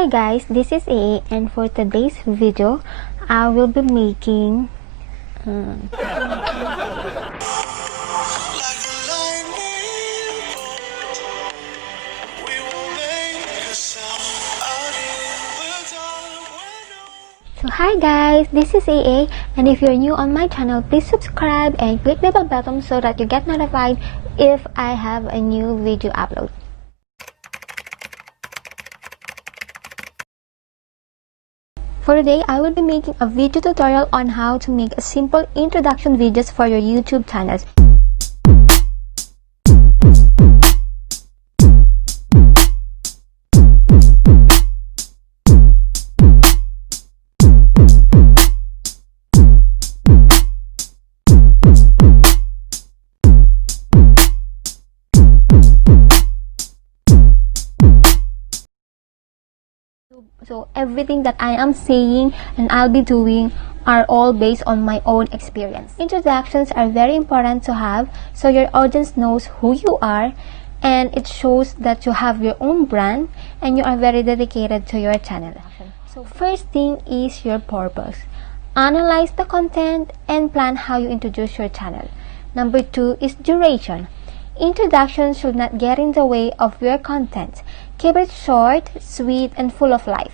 Hi guys, this is A, and for today's video I will be making So hi guys, this is AA, and if you're new on my channel, please subscribe and click the bell button so that you get notified if I have a new video upload. For today, I will be making a video tutorial on how to make a simple introduction videos for your YouTube channels. So everything that I am saying and I'll be doing are all based on my own experience. Introductions are very important to have so your audience knows who you are, and it shows that you have your own brand and you are very dedicated to your channel. So first thing is your purpose. Analyze the content and plan how you introduce your channel. Number 2 is duration. Introduction should not get in the way of your content. Keep it short, sweet, and full of life.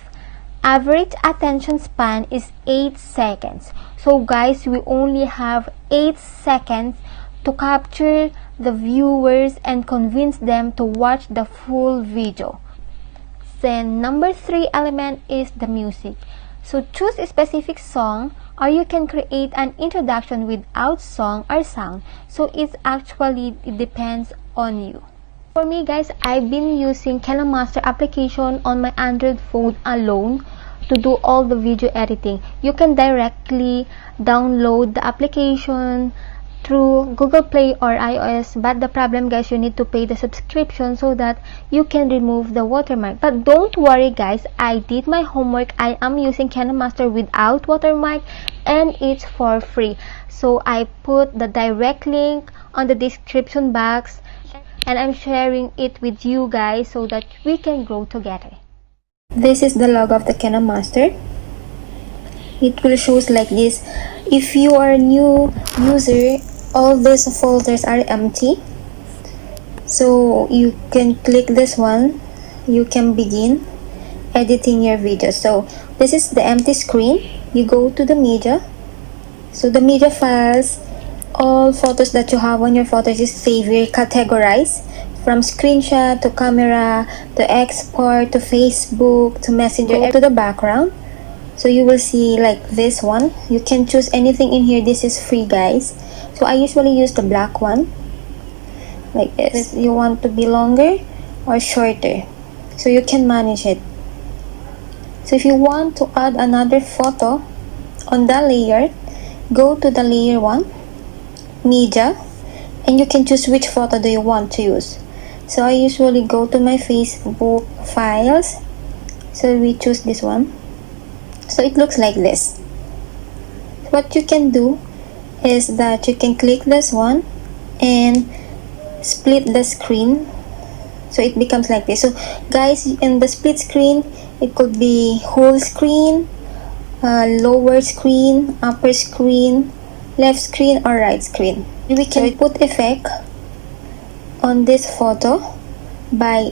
Average attention span is 8 seconds. So guys, we only have 8 seconds to capture the viewers and convince them to watch the full video. Then number 3 element is the music. So choose a specific song, or you can create an introduction without song or sound. So it depends on you. For me guys, I've been using KineMaster application on my Android phone alone to do all the video editing. You can directly download the application through Google Play or iOS, but the problem guys, you need to pay the subscription so that you can remove the watermark. But don't worry guys, I did my homework. I am using KineMaster without watermark and it's for free. So I put the direct link on the description box and I'm sharing it with you guys so that we can grow together. This is the logo of the KineMaster. It will show like this. If you are a new user, all these folders are empty. So you can click this one. You can begin editing your video. So this is the empty screen. You go to the media. So the media files, all photos that you have on your photos is saved here, categorized from screenshot to camera to export to Facebook to Messenger to the background. So you will see like this one. You can choose anything in here. This is free guys. So I usually use the black one like this. You want to be longer or shorter, so you can manage it. So if you want to add another photo on the layer, go to the layer 1, media, and you can choose which photo do you want to use. So I usually go to my Facebook files, so we choose this one. So it looks like this. What you can do is that you can click this one and split the screen so it becomes like this. So guys, in the split screen, it could be whole screen, lower screen, upper screen, left screen, or right screen. We can put effect on this photo by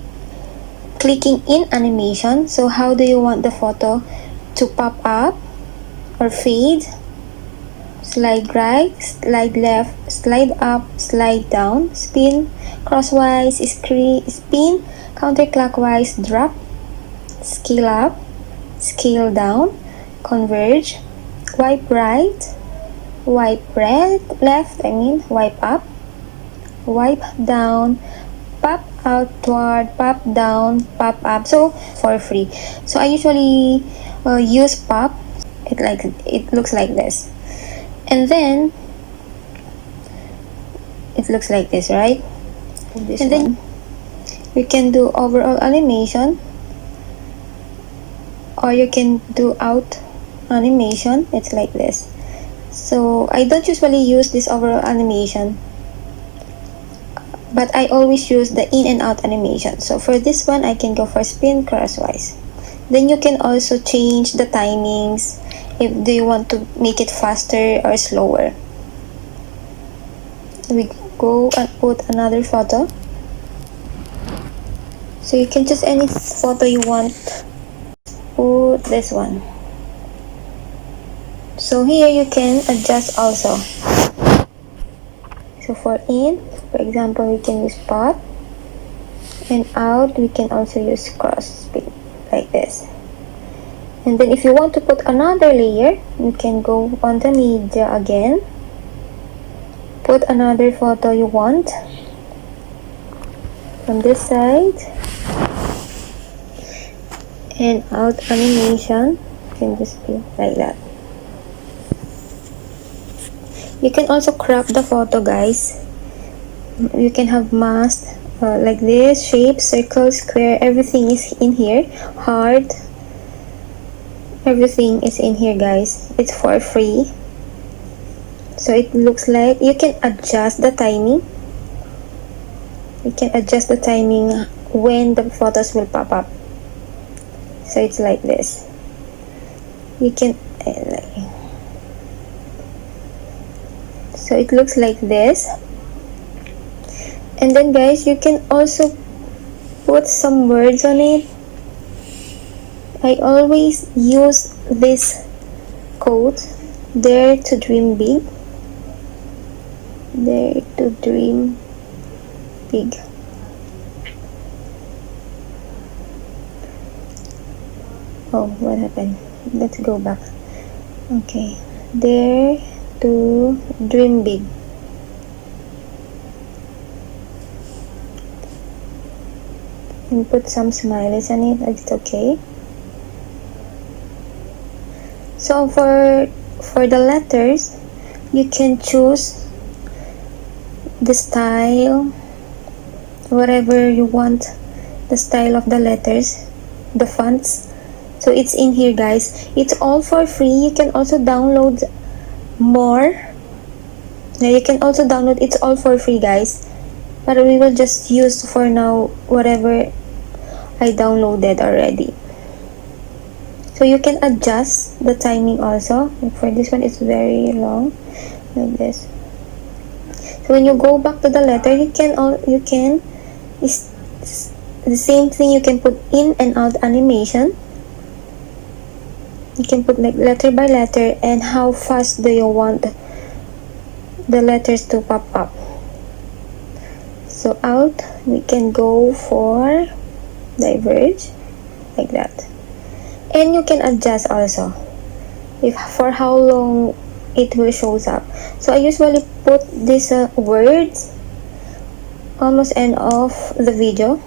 clicking in animation. So how do you want the photo to pop up or fade? Slide right, slide left, slide up, slide down, spin, crosswise, spin, counterclockwise, drop, scale up, scale down, converge, wipe right, wipe left, wipe up, wipe down, pop outward, pop down, pop up. So for free. So I usually use pop. It looks like this. And then it looks like this, right? And then you can do overall animation, or you can do out animation. It's like this. So I don't usually use this overall animation, but I always use the in and out animation. So for this one, I can go for spin crosswise. Then you can also change the timings if do you want to make it faster or slower. We go and put another photo. So you can choose any photo you want. Put this one. So here you can adjust also. So for in, for example, we can use pot, and out we can also use cross speed like this. And then if you want to put another layer, you can go on the media again, put another photo you want from this side, and out animation can just be like that. You can also crop the photo, guys. You can have mask like this, shape, circle, square, everything is in here. Heart, everything is in here, guys. It's for free. So it looks like you can adjust the timing. You can adjust the timing when the photos will pop up. So it's like this. You can so it looks like this. And then guys, you can also put some words on it. I always use this quote, dare to dream big. Dare to dream big. Oh, what happened? Let's go back. Okay, dare to dream big. And put some smileys on it. It's okay. So for the letters, you can choose the style, whatever you want, the style of the letters, the fonts. So it's in here, guys. It's all for free. You can also download more. Now you can also download. It's all for free, guys. But we will just use for now whatever I downloaded already. So you can adjust the timing also. For this one, it's very long, like this. So when you go back to the letter, it's the same thing. You can put in and out animation. You can put like letter by letter and how fast do you want the letters to pop up. So out, we can go for diverge like that. And you can adjust also if for how long it will shows up. So I usually put these words almost end of the video.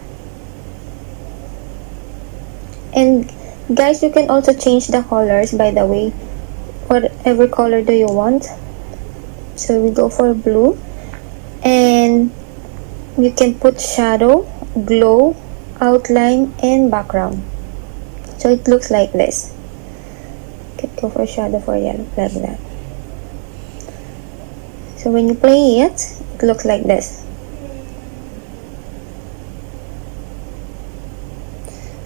And guys, you can also change the colors, by the way. Whatever color do you want. So we go for blue, and you can put shadow, glow, outline, and background. So it looks like this. You can go for shadow for yellow, like that. So when you play it, it looks like this.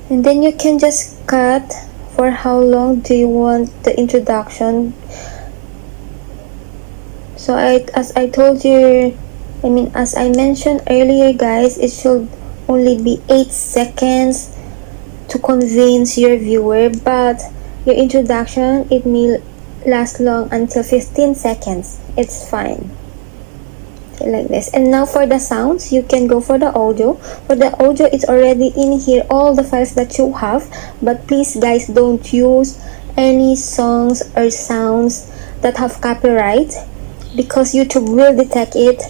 And then you can just cut for how long do you want the introduction. So as I mentioned earlier, guys, it should only be 8 seconds to convince your viewer, but your introduction, it may last long until 15 seconds. It's fine. Okay, like this. And now for the sounds, you can go for the audio. For the audio, it's already in here, all the files that you have, but please guys, don't use any songs or sounds that have copyright, because YouTube will detect it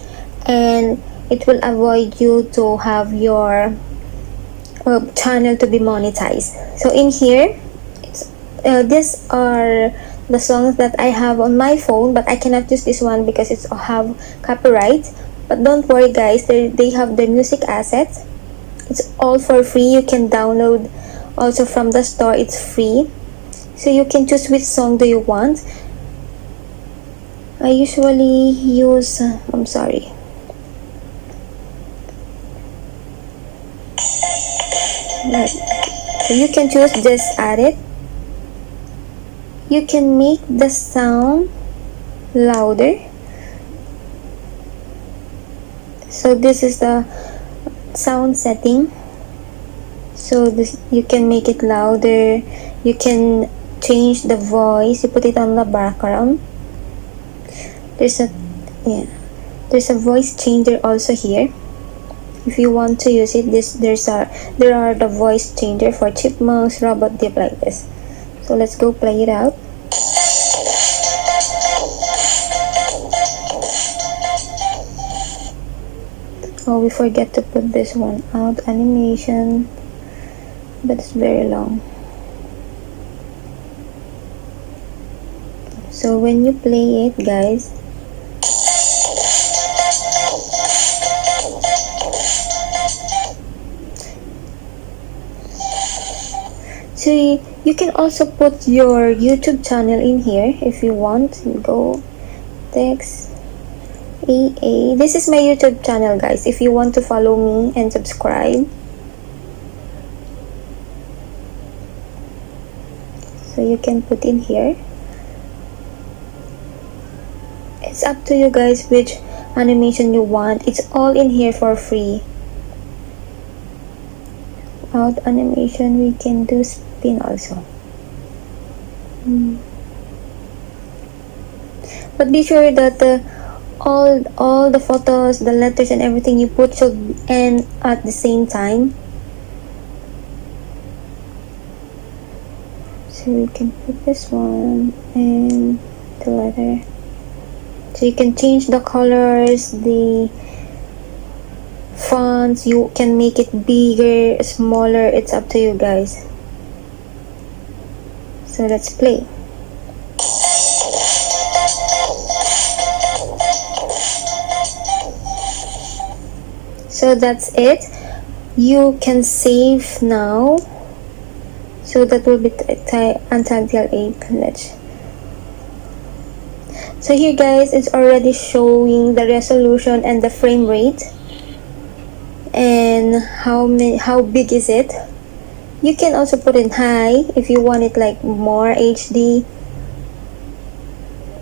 and it will avoid you to have your channel to be monetized. So in here, these are the songs that I have on my phone, but I cannot use this one because it's have copyright. But don't worry, guys, they have the music assets. It's all for free. You can download also from the store. It's free, so you can choose which song do you want. I usually use like So you can choose just add it. You can make the sound louder. So this is the sound setting. So this, you can make it louder. You can change the voice. You put it on the background. There's a voice changer also here. If you want to use it, there are the voice changer for chipmunks, robot, dip, like this. So let's go play it out. Oh, we forget to put this one out, animation, but it's very long. So when you play it, guys, so you can also put your YouTube channel in here if you want. Go text AA. This is my YouTube channel, guys, if you want to follow me and subscribe. So you can put in here. It's up to you guys which animation you want. It's all in here for free. Out animation, we can do spin also. But be sure that all the photos, the letters, and everything you put should end at the same time. So we can put this one and the letter. So you can change the colors, the fonts. You can make it bigger, smaller. It's up to you guys. So let's play. So that's it. You can save now. So that will be untitled 8. So here, guys, it's already showing the resolution and the frame rate and how big is it. You can also put it high if you want it like more HD,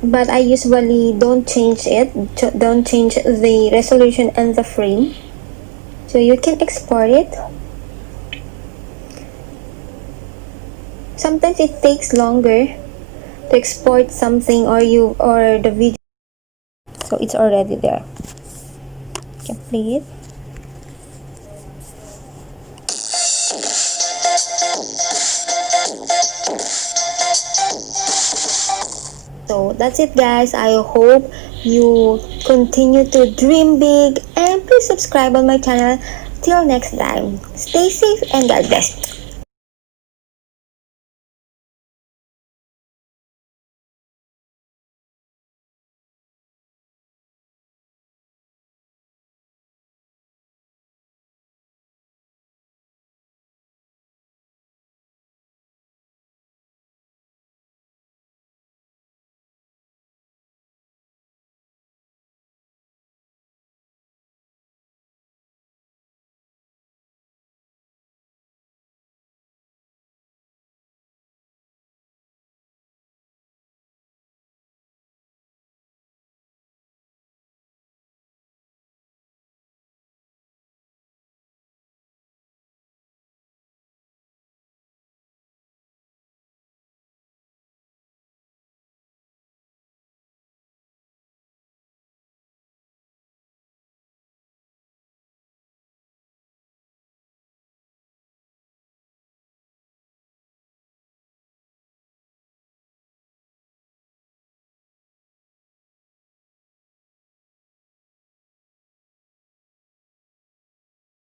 but I usually don't change the resolution and the frame. So you can export it. Sometimes it takes longer to export something or the video. So it's already there. You can play it. So that's it, guys. I hope you continue to dream big, and please subscribe on my channel. Till next time, stay safe and God bless.